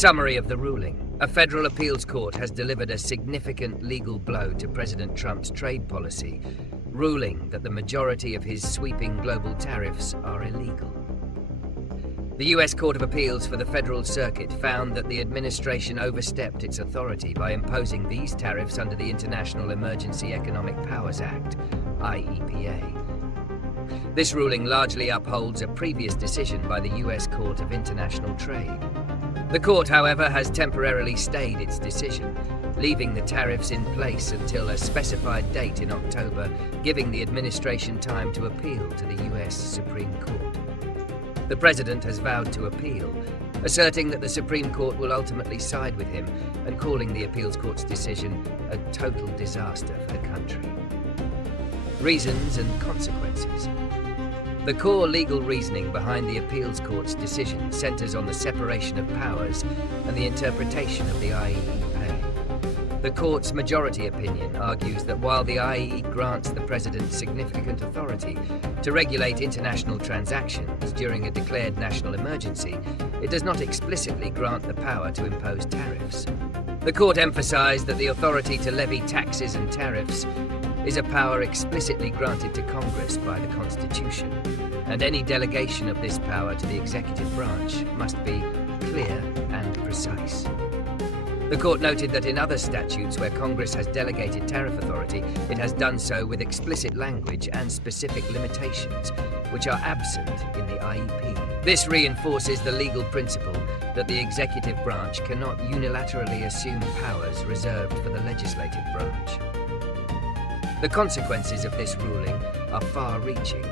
Summary of the ruling. A federal appeals court has delivered a significant legal blow to President Trump's trade policy, ruling that the majority of his sweeping global tariffs are illegal. The U.S. Court of Appeals for the Federal Circuit found that the administration overstepped its authority by imposing these tariffs under the International Emergency Economic Powers Act, IEEPA. This ruling largely upholds a previous decision by the U.S. Court of International Trade. The court, however, has temporarily stayed its decision, leaving the tariffs in place until a specified date in October, giving the administration time to appeal to the U.S. Supreme Court. The president has vowed to appeal, asserting that the Supreme Court will ultimately side with him and calling the appeals court's decision a total disaster for the country. Reasons and consequences. The core legal reasoning behind the appeals court's decision centers on the separation of powers and the interpretation of the IEEPA. The court's majority opinion argues that while the IE grants the president significant authority to regulate international transactions during a declared national emergency, it does not explicitly grant the power to impose tariffs. The court emphasized that the authority to levy taxes and tariffs is a power explicitly granted to Congress by the Constitution, and any delegation of this power to the executive branch must be clear and precise. The court noted that in other statutes where Congress has delegated tariff authority, it has done so with explicit language and specific limitations, which are absent in the IEP. This reinforces the legal principle that the executive branch cannot unilaterally assume powers reserved for the legislative branch. The consequences of this ruling are far-reaching,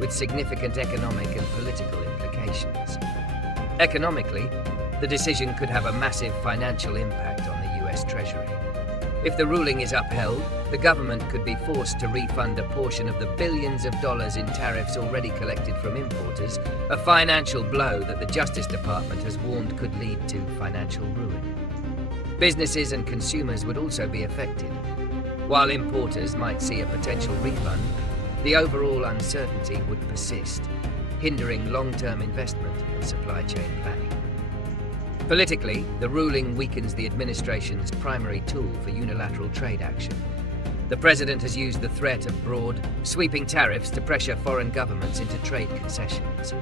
with significant economic and political implications. Economically, the decision could have a massive financial impact on the US Treasury. If the ruling is upheld, the government could be forced to refund a portion of the billions of dollars in tariffs already collected from importers, a financial blow that the Justice Department has warned could lead to financial ruin. Businesses and consumers would also be affected. While importers might see a potential refund, the overall uncertainty would persist, hindering long-term investment and supply chain planning. Politically, the ruling weakens the administration's primary tool for unilateral trade action. The president has used the threat of broad, sweeping tariffs to pressure foreign governments into trade concessions.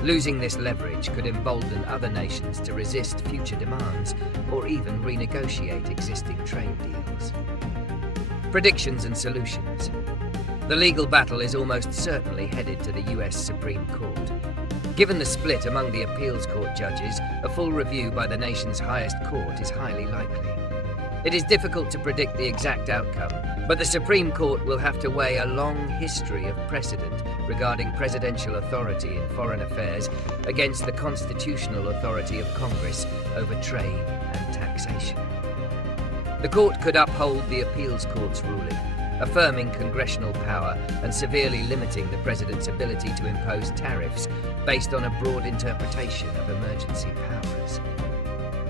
Losing this leverage could embolden other nations to resist future demands or even renegotiate existing trade deals. Predictions and solutions. The legal battle is almost certainly headed to the US Supreme Court. Given the split among the appeals court judges, a full review by the nation's highest court is highly likely. It is difficult to predict the exact outcome, but the Supreme Court will have to weigh a long history of precedent regarding presidential authority in foreign affairs against the constitutional authority of Congress over trade and taxation. The court could uphold the appeals court's ruling, affirming congressional power and severely limiting the president's ability to impose tariffs based on a broad interpretation of emergency powers.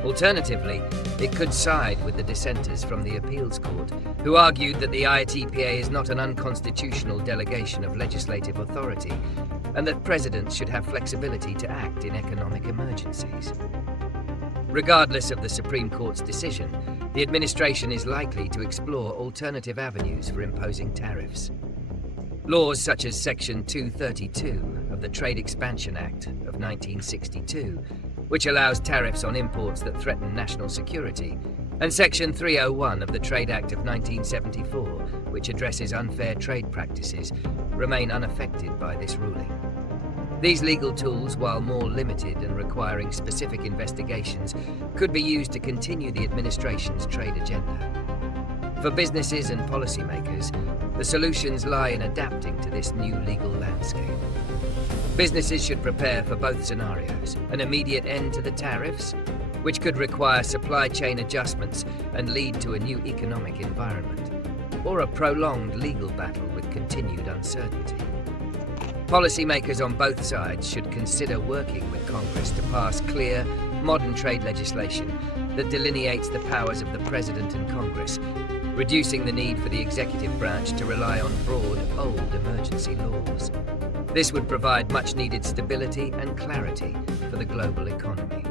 Alternatively, it could side with the dissenters from the appeals court, who argued that the IEEPA is not an unconstitutional delegation of legislative authority, and that presidents should have flexibility to act in economic emergencies. Regardless of the Supreme Court's decision, the administration is likely to explore alternative avenues for imposing tariffs. Laws such as Section 232 of the Trade Expansion Act of 1962, which allows tariffs on imports that threaten national security, and Section 301 of the Trade Act of 1974, which addresses unfair trade practices, remain unaffected by this ruling. These legal tools, while more limited and requiring specific investigations, could be used to continue the administration's trade agenda. For businesses and policymakers, the solutions lie in adapting to this new legal landscape. Businesses should prepare for both scenarios: an immediate end to the tariffs, which could require supply chain adjustments and lead to a new economic environment, or a prolonged legal battle with continued uncertainty. Policymakers on both sides should consider working with Congress to pass clear, modern trade legislation that delineates the powers of the President and Congress, reducing the need for the executive branch to rely on broad, old emergency laws. This would provide much-needed stability and clarity for the global economy.